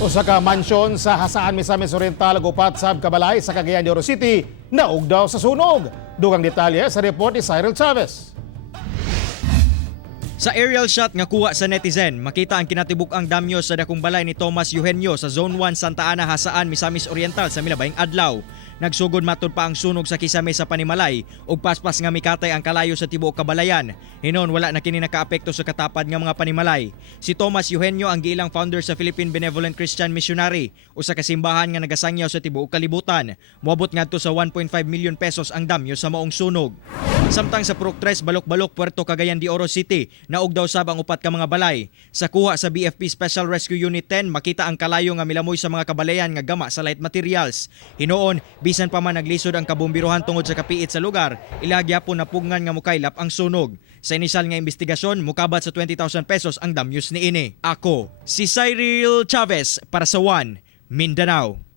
Usa ka mansyon sa Hasaan, Misamis Oriental, gupat sab Kabalay sa Cagayan de Oro City naug daw sa sunog. Dugang detalye sa report ni Cyril Chavez. Sa aerial shot nga kuha sa netizen, makita ang kinatibuk-ang damyo sa dakong balay ni Tomas Eugenio sa Zone 1 Santa Ana, Hasaan, Misamis Oriental sa milabayng adlaw. Nagsugod matod pa ang sunog sa kisame sa Panimalay ug paspas nga mikatay ang kalayo sa tibuok Kabalayan. Hinon wala na kini nakaapekto sa katapad nga mga panimalay. Si Tomas Eugenio ang giilang founder sa Philippine Benevolent Christian Missionary, usa ka simbahan nga nagasangyaw sa tibuok kalibutan. Moabot ngadto sa 1.5 million pesos ang damyo sa maong sunog. Samtang sa Purok 3, Balok-Balok, Puerto Cagayan de Oro City, naug daw sab ang upat ka mga balay. Sa kuha sa BFP Special Rescue Unit 10, makita ang kalayo nga milamoy sa mga kabalayan nga gama sa light materials. Hinoon, bisan pa man naglisod ang kabumbirohan tungod sa kapiit sa lugar, ilagyapon na pugngan nga mukaylap ang sunog. Sa inisyal nga investigasyon, mukabat sa 20,000 pesos ang damyos niini. Ako, si Cyril Chavez para sa One Mindanao.